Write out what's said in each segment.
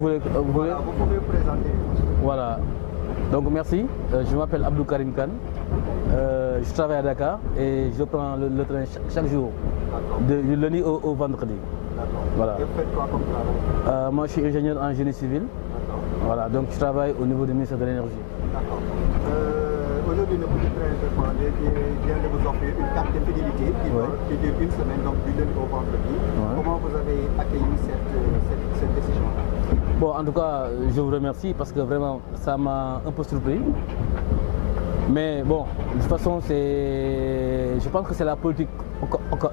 Voilà, vous pouvez vous présenter. Voilà. Donc merci. Je m'appelle Abdou Karim Khan. Je travaille à Dakar et je prends le train chaque jour, du lundi au vendredi. Voilà. Et vous faites quoi comme travail? Moi, je suis ingénieur en génie civil. Voilà, donc je travaille au niveau du ministère de l'Énergie. D'accord. Aujourd'hui, le petit train de Fandé vient de vous offrir une carte de fidélité qui dure une semaine, donc du lundi au vendredi. Comment vous avez accueilli cette décision-là? Bon, en tout cas, je vous remercie parce que vraiment, ça m'a un peu surpris. Mais bon, de toute façon, je pense que c'est la politique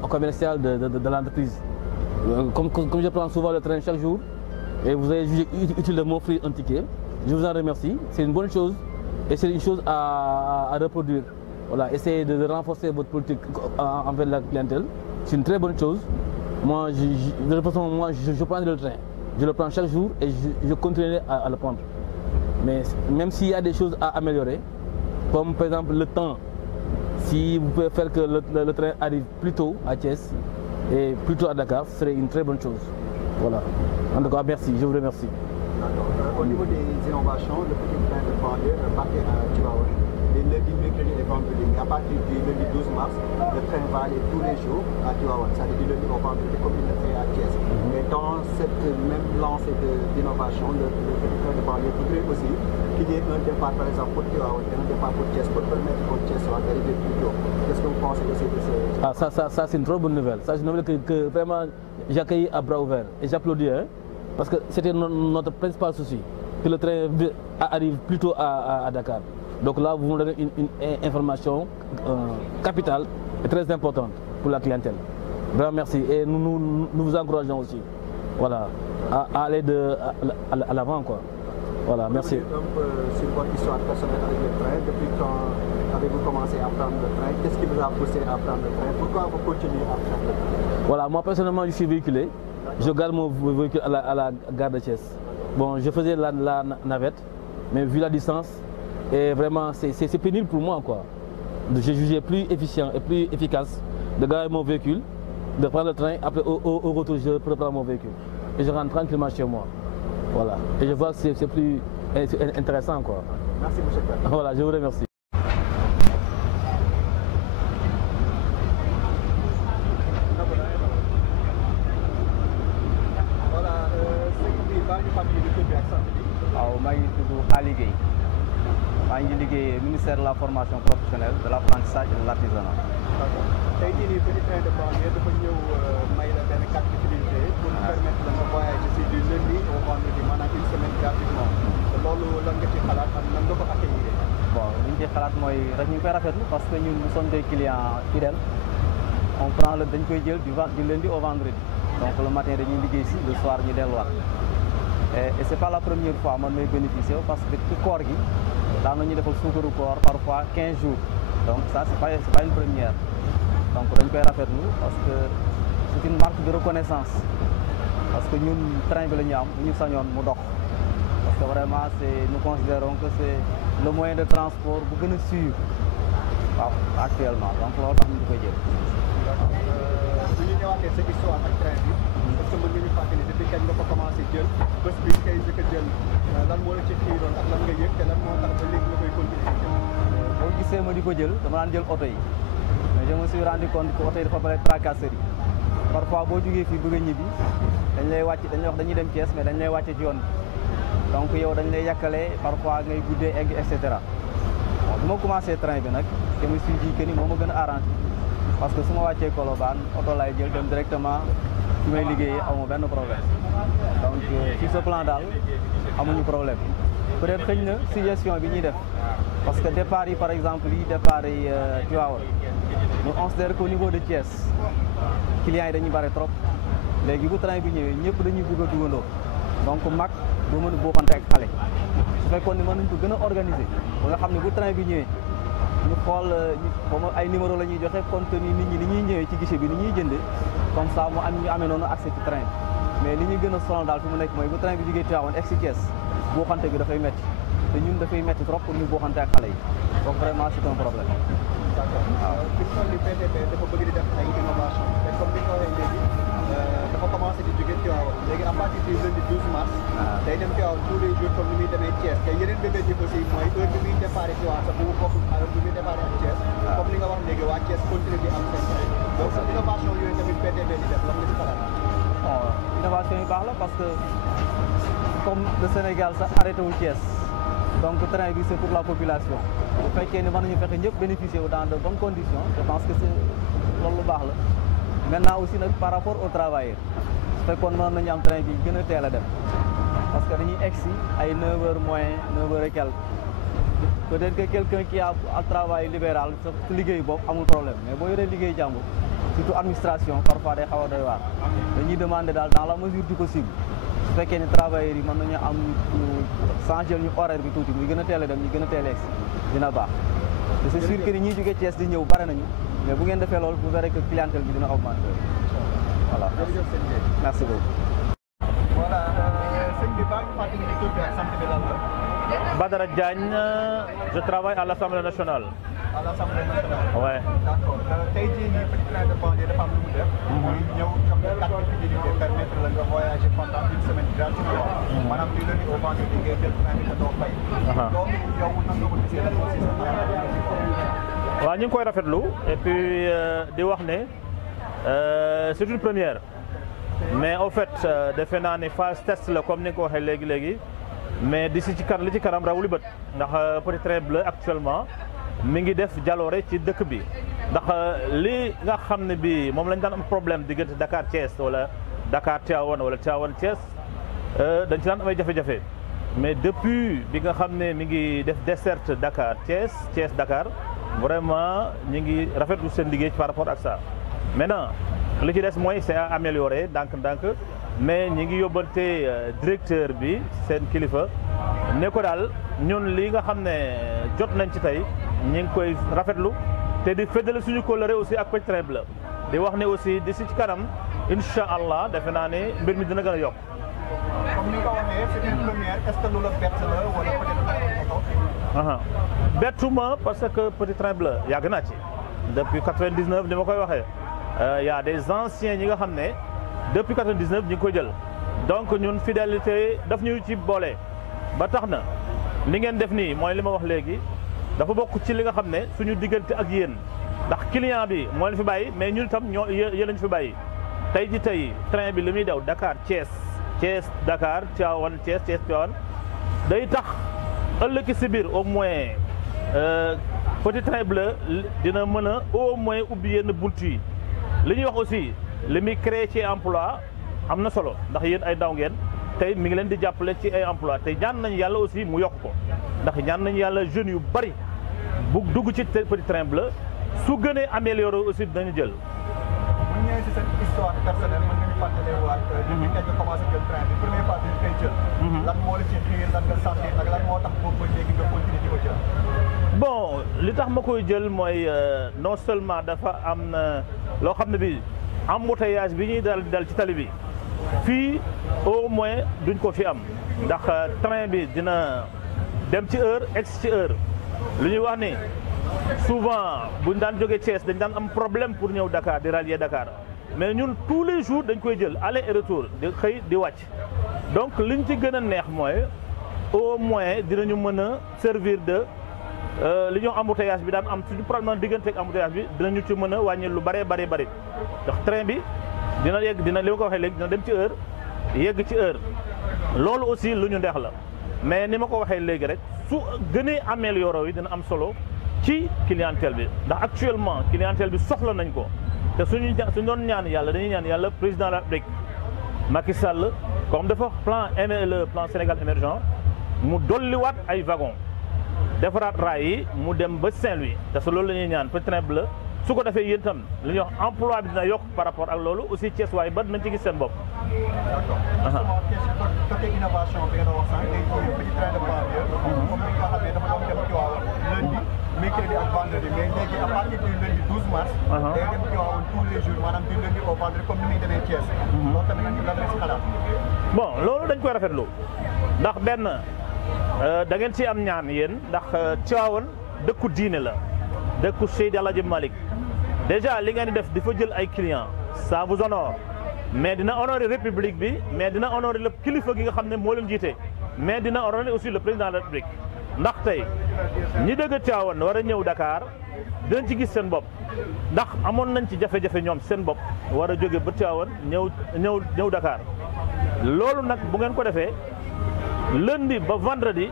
commerciale de l'entreprise. Comme je prends souvent le train chaque jour, et vous avez jugé utile de m'offrir un ticket, je vous en remercie. C'est une bonne chose et c'est une chose à reproduire. Voilà, essayez de renforcer votre politique envers la clientèle. C'est une très bonne chose. Moi, de toute façon, moi, je prends le train. Je le prends chaque jour et je continuerai à le prendre. Mais même s'il y a des choses à améliorer, comme par exemple le temps, si vous pouvez faire que le train arrive plus tôt à Thiès et plus tôt à Dakar, ce serait une très bonne chose. Voilà. En tout cas, merci, je vous remercie. Au niveau des innovations, le petit train de banlieue partait à Tivaouane les lundis, mercredis et vendredis. À partir du lundi 12 mars, le train va aller tous les jours à Tivaouane, c'est-à-dire du lundi au vendredi comme il le fait à Thiès. Mais dans cette même lancée d'innovation, le petit train de banlieue voudrait aussi qu'il y ait un départ, par exemple, pour Tivaouane et un départ pour Thiès, pour permettre aux Thiessois d'arriver plus tôt. Qu'est-ce que vous pensez aussi de ce... Ah, ça c'est une trop bonne nouvelle. Ça, c'est une nouvelle que vraiment j'accueille à bras ouverts et j'applaudis. Parce que c'était notre principal souci, que le train arrive plutôt à Dakar. Donc là, vous nous donnez une information capitale et très importante pour la clientèle. Vraiment merci. Et nous vous encourageons aussi, voilà, à aller à l'avant, quoi. Voilà, merci. Un peu sur votre histoire personnelle avec le train, depuis quand avez-vous commencé à prendre le train? Qu'est-ce qui vous a poussé à prendre le train? Pourquoi vous continuez à prendre le train? Voilà, moi personnellement, je suis véhiculé. Je garde mon véhicule à la gare de Thiès. Bon, je faisais la navette, mais vu la distance, et vraiment, c'est pénible pour moi, quoi. J'ai jugé plus efficient et plus efficace de garer mon véhicule, de prendre le train, après au retour, je prépare mon véhicule. Et je rentre tranquillement chez moi. Voilà. Et je vois que c'est plus intéressant, quoi. Merci, monsieur Pierre. Voilà, je vous remercie. waaw maa ngi tudd Ali Gueye maa ngi liggéey ministère de la formation professionnelle de l'apprentissage et de l'artisanat. D'accord. Tey jii nii petit train de banlieue dafa ñëw may la benn carte de fidélité pour permettre la nga voyager si du lundi au vendredi maanaam une semaine gratuitement. loolu lan nga ci xalaat ak nan nga ko accueillir? Bon li ñu ci xalaat mooy rek ñu ngi koy rafetlu parce que ñun nous sommes des clients fidèles. On prend dañ koy jël du lundi au vendredi. Donc le matin dañuy liggéey si le soir ñu delluwaat. Et c'est pas la première fois man may bénéficier parce que ci koor gi daan nañu defal suukaru koor parfois 15 jours. Donc ça c'est pas une première. Donc dañ koy rafetlu parce que c'est une marque de reconnaissance. Parce que ñun train bi la ñu am ñu sañoon mu dox. Parce que vraiment nous considérons que c'est le moyen de transport bu gën a sûr waaw actuellement donc loolu tax ñu di koy jël. bu ñu ñëwaatee sa histoire ak train bi. parce que mën nga ñu fàttali depuis kañ nga ko commencé jël bés bi ñu koy njëkk a jël lan moo la ci xiiroon ak lan nga yëg te lan moo tax ba léegi nga koy continuer jël. boo gisee ma di ko jël dama daan jël oto yi mais je me suis rendu compte que oto yi dafa bëri tracasserie parfois boo jógee fii bëgg a ñibbi dañ lay wàcc dañ lay wax dañuy dem Thiès mais dañ lay wàcce ci yoon bi donc yow dañ lay yàkkale parfois ngay guddee egg et cetera bon bi ma commencé train bi nag je me suis dit que ni moo ma gën a arrangé parce que su ma wàccee Colobane oto lay jël dem directement fi may liggéeyee aw ma benn problème donc sur ce plan daal amuñu problème peut-être xëy na suggestion bi ñuy def parce que départ yi par exemple yi départ yi Tivaouane nous considère qu'au niveau de Thiès clients yi dañuy bari trop léegi bu train bi ñëwee ñëpp dañuy bëgg a dugandoo donc mag du mën a bokkante ak xale su fekkoon ni mën nañ ko gën a organiser ba nga xam ne bu train bi ñëwee ñu xool comme ay numéro la ñuy joxe compte tenu nit ñi ni ñuy ñëwee ci guichet bi ni ñuy jënde comme ça mu am ñu amee noonu accès ci train bi mais li ñuy gën a sonal daal fi mu nekk mooy bu train bi jógee Tivaouane egg si Thiès booxante bi dafay métti te ñun dafay métti trop pour ñu booxante ak xale yi donc vraiment c'est un problème. D'accord. waaw fi mu toll nii PTP dafa bëgg di def ay innovation te comme ni ko waxee léegi dafa commencé di jóge Tivaouane léegi à partir du lundi 12 mars day dem Tivaouane tous les jours comme ni muy demee Thiès te yeneen bébé yi aussi mooy heure bi muy départ Tivaouane sax bu mu bokk heure bi muy départ ak Thiès comme li nga wax léegi waa Thiès continuer di am seen train donc innovation yooyu tamit PTB di def lan nga si xalaat. bon innovation yu baax la parce que comme le Sénégal sax arrêté wul Thiès donc train bi c'est pour la population bu fekkee ni mën nañu fexe ñëpp bénéficier wu dans de bonnes conditions je pense que c'est loolu lu baax la maintenant aussi nag par rapport aux travailleurs su fekkoon mën nañu am train bi gën a teel a dem parce que dañuy egsi ay 9h moins 9h et quelques peut-être que quelqu'un qui a un travail libéral sa liggéey boobu amul problème mais boo yoree liggéey jàmbur surtout administration parfois day xaw a doy waar dañuy demander daal dans la mesure du possible su fekkee ni travailleurs yi mën nañu am changer ñu horaire bi tuuti muy gën a teel a dem ñu gën a teel a egsi dina baax te c'est sûr que ni ñuy jógee Thiès di ñëw bare nañu mais bu ngeen defee loolu vous verrez que clientèle bi dina augmenter voilà merci beaucoup. voilà sëñ bi baa ngi fàttali ni tur bi ak sant bi lan la. Badara Diagne, je travaille à l'Assemblée nationale. À l'Assemblée nationale. Ouais. D'accord tey jii nii petit train de banlieue dafa am lu mu def. mooy ñëw jox la carte de fidélité permettre la nga voyager pendant une semaine gratuitement. maanaam du lundi au vendredi ngay jël train bi te doo fay. loolu yow nan nga ko gisee lan aussi sa xalaat. waaw ñu ngi koy rafetlu et puis di wax ne c'est une première mais au fait defe naa ne phase test la comme ni nga ko waxee léegi mais d'ici ci kan li ci kanam rawuli bët ndax petit train bleu actuellement mi ngi def jaloore ci dëkk bi ndax li nga xam ne bi moom lañ daan am problème diggante Dakar Thiès wala Dakar Tivaouane wala Tivaouane Thiès dañ ci daan amay jafe-jafe mais depuis bi nga xam ne mi ngi def desserte Dakar Thiès Thiès Dakar vraiment ñi ngi rafetlu seen liggéey par rapport ak ça maintenant li ci des mooy c'est à améliorer ndànk-ndànk mais ñi ngi yóbbante directeur bi seen kilifa ne ko daal ñun li nga xam ne jot nañ ci tey ñi ngi koy rafetlu te di féddale suñu kóllëre aussi ak petit train bleu di wax ne aussi di si ci kanam incha allah defe naa ne mbir mi dina gën a yokk. comme ni nga ko waxee c'est une première est-ce que lu la bett la wala peut-être bettuma parce que petit train bleu yàgg naa ci depuis 99 ni ma koy waxee y a des anciens ñi nga xam ne depuis 99 ñi ngi koy jël donc ñun fidélité daf ñu ci boole ba tax na li ngeen def nii mooy li ma wax léegi dafa bokk ci li nga xam ne suñu diggante ak yéen ndax client bi moo leen fi bàyyi mais ñun itam ñoo yéen lañu fi bàyyi tey ji tey train bi li muy daw Dakar Thiès Thiès Dakar Tivaouane Thiès Thiès Tivaouane day tax ëllëg si biir au moins petit train bleu dina mën a au moins ubbi yenn bunt yi li ñuy wax aussi li muy créé ci emploi am na solo ndax yéen ay ndaw ngeen tey mi ngi leen di jàppale ci ay emploi tey ñaan nañu yàlla aussi mu yokk ko ndax ñaan nañu yàlla jeunes yu bari bu dugg ci petit train bleu su gënee amélioré aussi dinañu jël. bu ñëwee si seen histoire personnelle mën nga ñu fàttali waat depuis kañ nga commencé jël train bi première fois bi ñu koy jël. lan moo la ci xiir lan nga sentir ak lan moo tax boobu ba léegi nga continuer di ko jël. bon li tax ma koy jël mooy non seulement dafa am loo xam ne bi embouteillage bi ñuy dal ci tali bi fii au moins duñ ko fi am ndax train bi dina dem ci heure egsi ci heure lu ñuy wax ni souvent buñ daan jógee Thiès dañ daan am problème pour ñëw Dakar di rallier Dakar mais ñun tous les jours dañ koy jël aller et retour di xëy di wàcc donc liñ ci gën a neex mooy au moins dinañu mën a servir de li ñoo embouteillage bi daan am suñu problème diggante ak embouteillage bi dinañu ci mën a wàññi lu bëree bëri ndax train bi dina yegg dina li ma ko waxee léegi dina dem ci heure yegg ci heure loolu aussi lu ñu neex la mais ni ma ko waxee léegi rek su gënee amélioré yi dina am solo ci clientèle bi ndax actuellement clientèle bi soxla nañ ko te suñu doon ñaan yàlla dañuy ñaan yàlla président de la République Macky Sall comme dafa le plan Sénégal émergent mu dolliwaat ay wagon defaraat raay yi mu dem ba Saint-Louis te su loolu la ñuy ñaan petit train bleu su ko defee yéen itam li ñuy wax emploi bi dina yokk par rapport ak loolu aussi Thiès waay ba dinañ ci gis seen bopp. d'accord côté innovation bi nga doon wax sànq tey petit train de banlieue comme ni nga xamee dafa doon dem Tivaouane lundi mercredi ak vendredi mais léegi à partir du lundi 12 mars. day dem Tivaouane tous les jours maanaam du lundi au vendredi comme ni muy demee Thiès. loolu tamit lan la si xalaat. bon loolu dañ koy rafetlu ndax benn da ngeen ci am ñaan yéen ndax Tivaouane dëkku diine la dëkku Seydi El Hadji Malick déjà li ngeen di def di fa jël ay clients ça vous honore mais dina honorer république bi mais dina honorer le kilifa gi nga xam ne moo leen jiite mais dina honorer aussi le président de la république ndax tey ñi dëgg Tivaouane war a ñëw Dakar dinañ ci gis seen bopp ndax amoon nañ ci jafe-jafe ñoom seen bopp war a jóge ba Tivaouane ñëw Dakar loolu nag bu ngeen ko defee lundi ba vendredi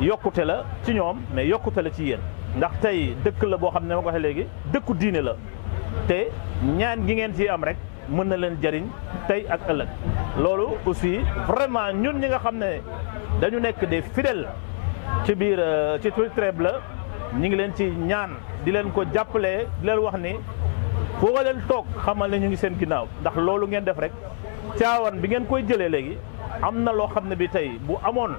yokkute la ci ñoom mais yokkute la ci yéen ndax tey dëkk la boo xam ne ma ko waxee léegi dëkku diine la te ñaan gi ngeen ciy am rek mën na leen jariñ tey ak ëllëg loolu aussi vraiment ñun ñi nga xam ne dañu nekk des fidèles ci biir ci Trèble la ñu ngi leen ci ñaan di leen ko jàppale di leen wax ni foo leen toog xamal ne ñu ngi seen ginnaaw ndax loolu ngeen def rek Tivaouane bi ngeen koy jëlee léegi am na loo xam ne bi tey bu amoon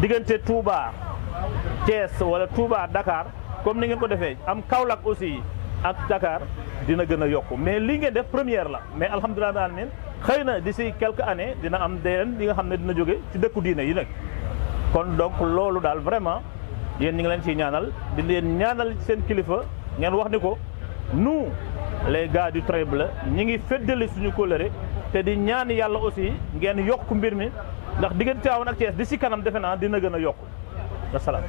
diggante Touba Thiès wala Touba Dakar comme ni ngeen ko defee am Kaolack aussi ak Dakar dina gën a yokku mais li ngeen def première la mais alhamdulilah rabbil alamin xëy na d'ici quelques années dina am deneen li nga xam ne dina jóge ci dëkku diine yi nag kon donc loolu daal vraiment yéen ñi ngi leen ciy ñaanal di leen ñaanal seen kilifa ngeen wax ni ko nous les gars du Trèble ñi ngi feddali suñu kóllëre te di ñaan yàlla aussi ngeen yokk mbir mi ndax diggante Tivaouane ak Thiès di si kanam defe naa dina gën a yokku wasalaam